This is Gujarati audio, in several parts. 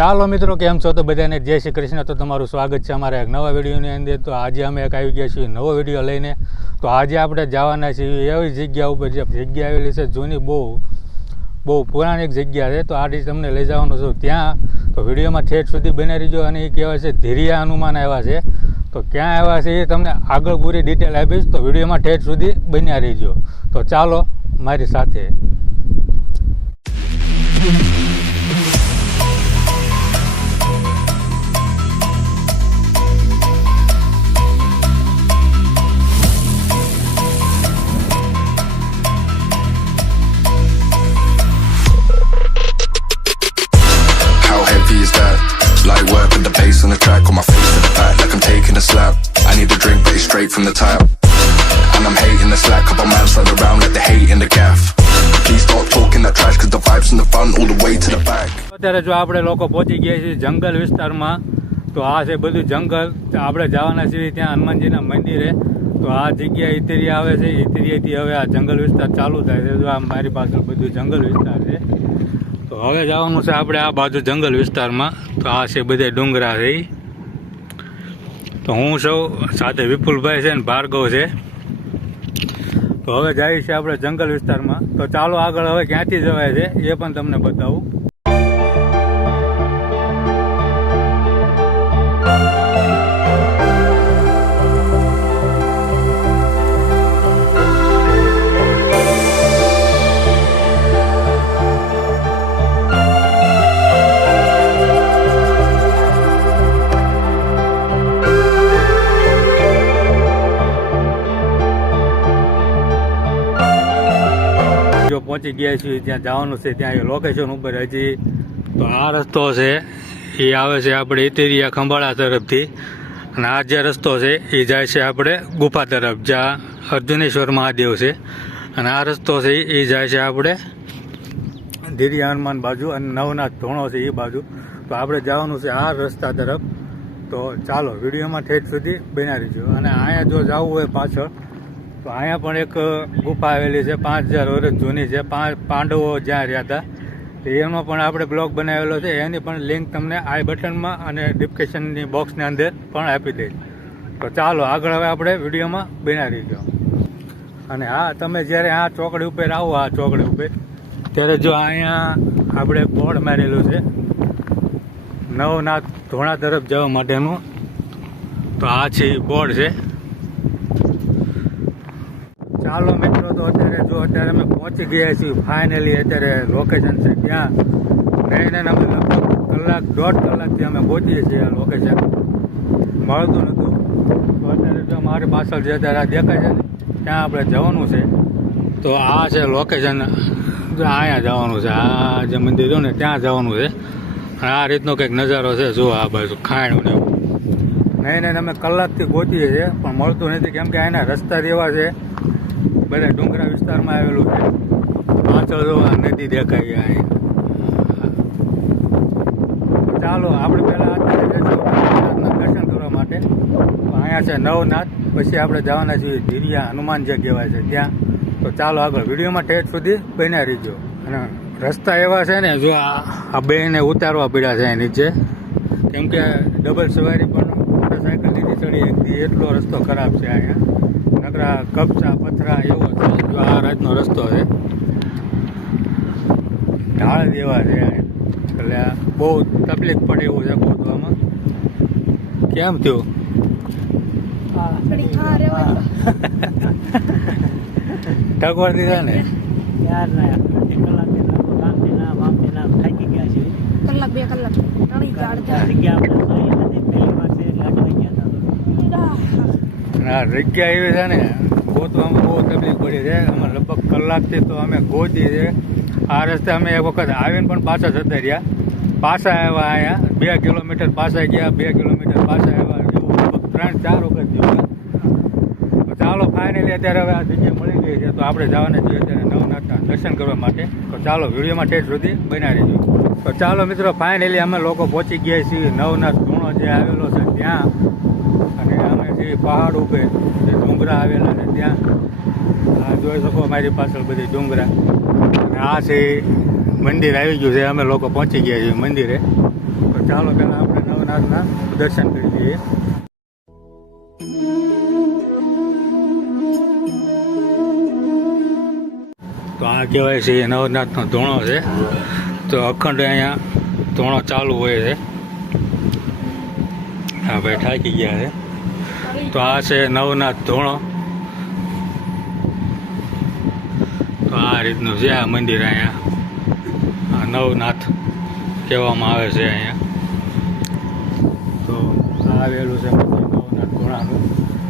ચાલો મિત્રો, કેમ છો? તો બધાને જય શ્રી કૃષ્ણ. તો તમારું સ્વાગત છે અમારા એક નવા વિડીયોની અંદર. તો આજે અમે એક આવી ગયા છીએ નવો વિડીયો લઈને. તો આજે આપણે જવાના છીએ એવી જગ્યા ઉપર જે જગ્યા આવેલી છે જૂની, બહુ પૌરાણિક જગ્યા છે. તો આજે તમને લઈ જવાનું છું ત્યાં. તો વિડીયોમાં ઠેઠ સુધી બની રહીજો. અને એ કહેવાય છે ધીરિયા હનુમાન આવ્યા છે. તો ક્યાં આવ્યા છે એ તમને આગળ પૂરી ડિટેલ આપીશ. તો વિડીયોમાં ઠેઠ સુધી બન્યા રહીજો. તો ચાલો મારી સાથે. Light work with the bass on the track, on my face to the back like I'm taking a slap. I need a drink but it's straight from the tap, and I'm hating the slack. Couple man slide around like they hate in the gaff. Please stop talking that trash cause the vibes in the front all the way to the back. અત્યારે જો આપણે લોકો પહોંચી ગયા છીએ જંગલ વિસ્તારમાં. તો આ છે બધું જંગલ. આપણે જવાના છીએ ત્યાં હનુમાનજીના મંદિરે. તો આ જગ્યા ઇતેરિયા આવે છે. ઇતેરિયાથી હવે આ જંગલ વિસ્તાર ચાલુ થાય છે. જો આ મારી પાછળ બધું જંગલ વિસ્તાર છે. તો હવે જવાનું છે આપણે આ બાજુ જંગલ વિસ્તારમાં. તો આ છે બધા ડુંગરા છે. તો હું સૌ સાથે વિપુલભાઈ છે ને ભાર્ગવ છે. તો હવે જાય છે આપણે જંગલ વિસ્તારમાં. તો ચાલો આગળ હવે ક્યાંથી જવાય છે એ પણ તમને બતાવું. પહોંચી ગયા છીએ જ્યાં જવાનું છે ત્યાં લોકેશન ઉપર. હજી તો આ રસ્તો છે એ આવે છે આપણે ઇતેરિયા ખંભાળા તરફથી, અને આ જે રસ્તો છે એ જાય છે આપણે ગુફા તરફ જ્યાં અર્જુનેશ્વર મહાદેવ છે. અને આ રસ્તો છે એ જાય છે આપણે ધીરિયા હનુમાન બાજુ, અને નવનાથ ધોણો છે એ બાજુ. તો આપણે જવાનું છે આ રસ્તા તરફ. તો ચાલો વિડીયોમાં ઠેઠ સુધી બન્યા રહીજો. અને અહીંયા જો જવું હોય પાછળ, તો અહીંયા પણ એક ગુફા આવેલી છે 5000 વર્ષ જૂની છે. પાંડવો જ્યાં રહ્યા હતા એનો પણ આપણે બ્લોગ બનાવેલો છે. એની પણ લિંક તમને આઈ બટનમાં અને ડિસ્ક્રિપ્શનની બોક્સની અંદર પણ આપી દઈશ. તો ચાલો આગળ હવે આપણે વિડીયોમાં બન્યા રહીજો. અને હા, તમે જ્યારે આ ચોકડી ઉપર આવો, આ ચોકડી ઉપર, ત્યારે જો અહીંયા આપણે બોર્ડ મારેલું છે નવનાથ ધોણા તરફ જવા માટેનું. તો આ છે બોર્ડ છે. ચાલો મિત્રો, તો અત્યારે અમે પહોંચી ગયા છીએ ફાઇનલી. અત્યારે લોકેશન છે ત્યાં રહીને અમે લગભગ દોઢ કલાકથી અમે પહોંચીએ છીએ. આ લોકેશન મળતું નહોતું. તો અત્યારે જો મારી પાછળ જે અત્યારે આ દેખાય છે ને ત્યાં આપણે જવાનું છે. તો આ છે લોકેશન. અહીંયા જવાનું છે. આ જે મંદિર છે ને ત્યાં જવાનું છે. અને આ રીતનો કંઈક નજારો છે. જો આ બાજુ ખાણું ને નહીં અમે કલાકથી પહોંચીએ છીએ પણ મળતું નથી, કેમ કે અહીંના રસ્તા એવા છે. બધા ડુંગરા વિસ્તારમાં આવેલું છે. પાછળ જો આ નદી દેખાય અહીં. ચાલો આપણે પહેલાં અત્યારે દર્શન કરવા માટે. અહીંયા છે નવનાથ, પછી આપણે જવાના છીએ ધીરિયા હનુમાન જે કહેવાય છે ત્યાં. તો ચાલો આગળ વિડીયોમાં ઠેઠ સુધી બન્યા રહીજો. અને રસ્તા એવા છે ને, જો આ બેને ઉતારવા પડ્યા છે નીચે, કેમ કે ડબલ સવારી પણ મોટરસાઇકલ નીચે ચડી એટલો રસ્તો ખરાબ છે અહીંયા. નકરા કપચા પથરા એવો છે. જો આ રાતનો રસ્તો છે, ઢાળ જેવા છે એટલે બહુ તકલીફ પડે એવું છે પહોંચવામાં. કેમ થયું? ટકોર દીધા ને કલાક 2 કલાક જગ્યા એવી છે ને ગોતવામાં બહુ તકલીફ પડી છે. અમે લગભગ કલાકથી તો અમે ગોતી છે. આ રસ્તે અમે એક વખત આવીને પણ પાછા જતા રહ્યા. પાછા આવ્યા અહીંયા 2 કિલોમીટર પાછા ગયા, 2 કિલોમીટર પાછા આવ્યા, લગભગ 3-4 વખત જેવું. તો ચાલો ફાઇનલી અત્યારે હવે આ જગ્યા મળી ગઈ છે. તો આપણે જવાના છીએ અત્યારે નવનાથના દર્શન કરવા માટે. તો ચાલો વિડીયોમાં ઠેઠ સુધી બન્યા રહીજો. તો ચાલો મિત્રો, ફાઇનલી અમે લોકો પહોંચી ગયા છીએ નવનાથ ધૂણો જે આવેલો છે ત્યાં. અને અમે જે પહાડ ઉપર જે ડુંગરા આવેલા છે ત્યાં આ જોઈ શકો મારી પાછળ બધી ડુંગરા. અને આ છે મંદિર આવી ગયું છે. અમે લોકો પહોંચી ગયા છીએ મંદિરે. તો ચાલો પહેલાં આપણે નવનાથના દર્શન કરી લઈએ. તો આ કહેવાય છે એ નવનાથનો ધોણો છે. તો અખંડ અહીંયા ધોણો ચાલુ હોય છે. હા ભાઈ થાકી ગયા છે. તો આ છે નવનાથ ધોણો. તો આ રીતનું છે આ મંદિર અહીંયા. આ નવનાથ કહેવામાં આવે છે અહીંયા. તો આ આવેલું છે નવનાથ ધોણાનું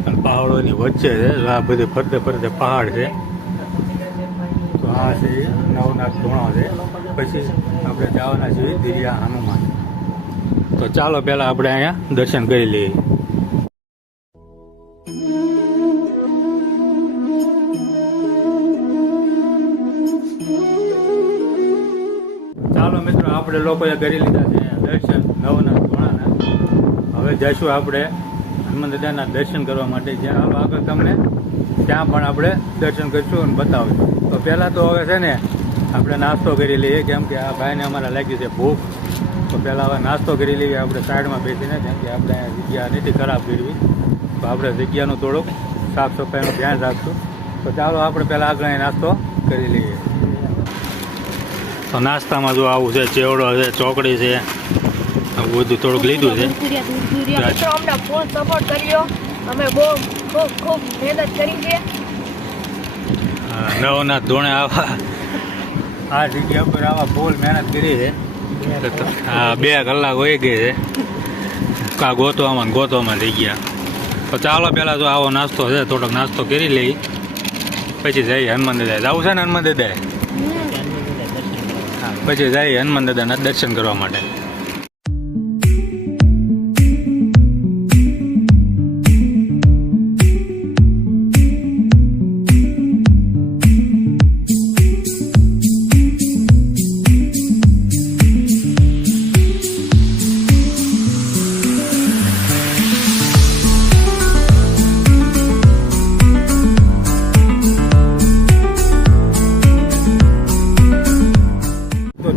અને પહાડોની વચ્ચે છે. આ બધી ફરતે ફરતે પહાડ છે. તો આ છે નવનાથ ધોણો છે. પછી આપણે જવાના છીએ દિરિયા હનુમાન. તો ચાલો પહેલાં આપણે અહીંયા દર્શન કરી લઈએ. ચાલો મિત્રો આપણે લોકોએ કરી લીધા છે દર્શન નવનાથ ધોણાના. હવે જઈશું આપણે હનુમાન દાદાના દર્શન કરવા માટે. જ્યાં હાલો આગળ તમને ત્યાં પણ આપણે દર્શન કરીશું અને બતાવીશું. તો પહેલાં તો હવે છે ને આપણે નાસ્તો કરી લઈએ, કેમ કે આ ભાઈને અમારા લાગી છે ભૂખ. તો પહેલાં હવે નાસ્તો કરી લઈએ આપણે સાઈડમાં બેસીને, કેમ કે આપણે જગ્યા નથી ખરાબ કરવી. તો આપણે જગ્યાનું થોડુંક સાફ સફાઈનું ધ્યાન રાખશું. તો ચાલો આપણે પહેલાં આગળ નાસ્તો કરી લઈએ. તો નાસ્તામાં જો આવું છે, ચેવડો છે, ચોકડી છે, આવું બધું થોડુંક લીધું છે. મિત્રો અમને ફૂલ સપોર્ટ કર્યો. અમે બહુ ખૂબ મહેનત કરી છે. નવનાથ ધોણે આવા આ જગ્યા પર આવા ફૂલ મહેનત કરી છે. હા 2 કલાક હોઈ ગઈ છે કા ગોતવામાં થઈ ગયા. તો ચાલો પહેલાં જો આવો નાસ્તો છે, થોડોક નાસ્તો કરી લઈ, પછી જઈએ હનુમાન દાદા. જવું છે ને હનુમાન દાદાએ? હા, પછી જઈએ હનુમાન દાદાના દર્શન કરવા માટે.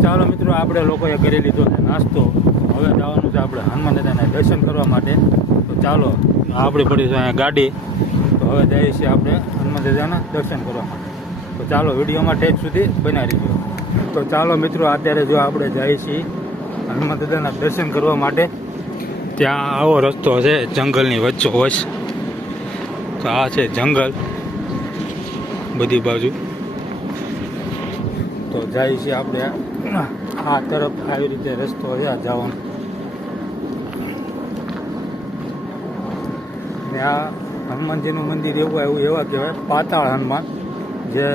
ચાલો મિત્રો આપણે લોકોએ કરી લીધો છે નાસ્તો. હવે જવાનું છે આપણે હનુમાન દાદાના દર્શન કરવા માટે. તો ચાલો આપણી પડી છે અહીંયા ગાડી. તો હવે જઈએ છીએ આપણે હનુમાન દાદાના દર્શન કરવા માટે. તો ચાલો વિડીયોમાં ઠેઠ સુધી બનાવી દો. તો ચાલો મિત્રો અત્યારે જો આપણે જઈએ છીએ હનુમાન દાદાના દર્શન કરવા માટે. ત્યાં આવો રસ્તો છે જંગલની વચ્ચોવચ. તો આ છે જંગલ બધી બાજુ. તો જઈએ છીએ આપણે આ તરફ. આવી રીતે રસ્તો છે આ જવાનો. ને આ હનુમાનજીનું મંદિર એવું એવા કહેવાય પાતાળ હનુમાન, જે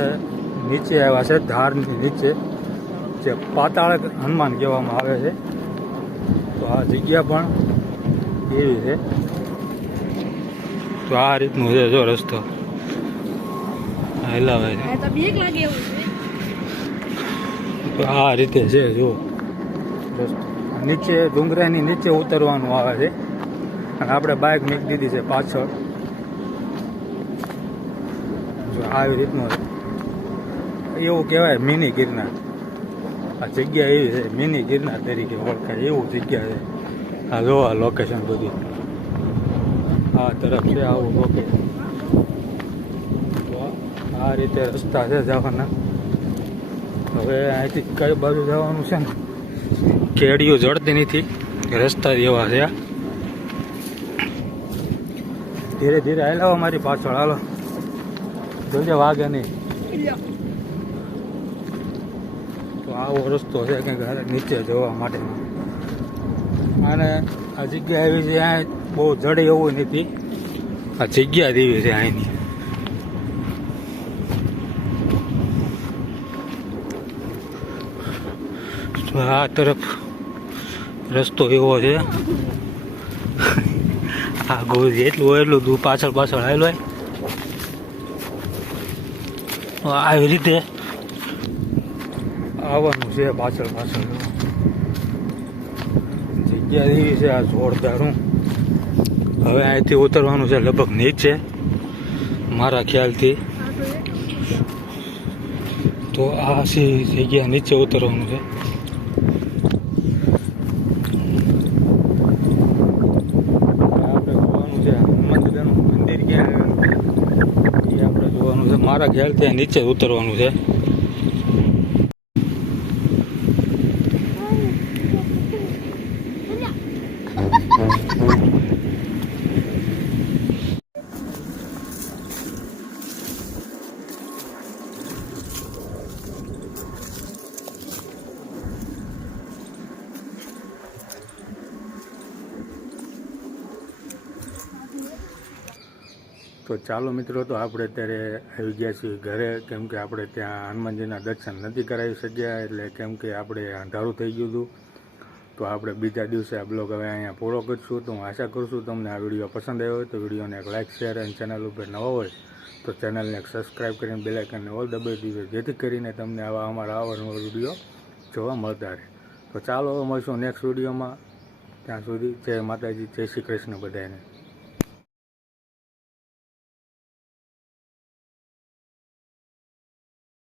નીચે આવ્યા છે ધારની નીચે, જે પાતાળ હનુમાન કહેવામાં આવે છે. તો આ જગ્યા પણ એવી છે. તો આ રીતનું છે જો રસ્તો હલાવે છે. તો આ રીતે છે જો રસ્તો. નીચે ડુંગરાની નીચે ઉતરવાનું આવે છે. અને આપણે બાઇક મૂકી દીધી છે પાછળ. જો આવી રીતનું એવું કહેવાય મિની ગિરનાર. આ જગ્યા એવી છે મિની ગિરનાર તરીકે ઓળખાય એવું જગ્યા છે. આ જો આ લોકેશન બધું આ તરફ છે આવું લોકેશન. આ રીતે રસ્તા છે જવાના. હવે અહીંથી કઈ બાજુ જવાનું છે ને કેડીઓ જડતી નથી, રસ્તા એવા છે. ધીરે ધીરે હાલો મારી પાછળ, હાલો જોજે વાગે નહીં. તો આવો રસ્તો છે કંઈક નીચે જવા માટે. અને આ જગ્યા એવી છે અહીંયા બહુ જડે એવું નથી. આ જગ્યા જ એવી છે અહીંની. આ તરફ રસ્તો એવો છે. આ ગોળ એટલું દૂર પાછળ આવેલો હોય. આવી રીતે આવવાનું છે પાછળ. જગ્યા એવી છે આ જોરદાર. હવે અહીંથી ઉતરવાનું છે લગભગ નીચે મારા ખ્યાલથી. તો આ જગ્યા નીચે ઉતરવાનું છે. મારા ખ્યાલથી નીચે જ ઉતરવાનું છે. તો ચાલો મિત્રો, તો આપણે અત્યારે આવી ગયા છીએ ઘરે, કેમ કે આપણે ત્યાં હનુમાનજીના દર્શન નથી કરાવી શક્યા, એટલે કેમ કે આપણે અંધારું થઈ ગયું હતું. તો આપણે બીજા દિવસે આ બ્લોગ હવે અહીંયા પૂરો કરીશું. તો હું આશા કરું છું તમને આ વિડીયો પસંદ આવ્યો હોય તો વિડીયોને એક લાઇક, શેર અને ચેનલ ઉપર નવા હોય તો ચેનલને એક સબસ્ક્રાઈબ કરીને બેલ આઇકનને ઓલ દબાવી દીધો, જેથી કરીને તમને અમારા અવારનવાર વિડીયો જોવા મળતા રહે. તો ચાલો મળશું નેક્સ્ટ વિડીયોમાં. ત્યાં સુધી જય માતાજી, જય શ્રી કૃષ્ણ બધાને.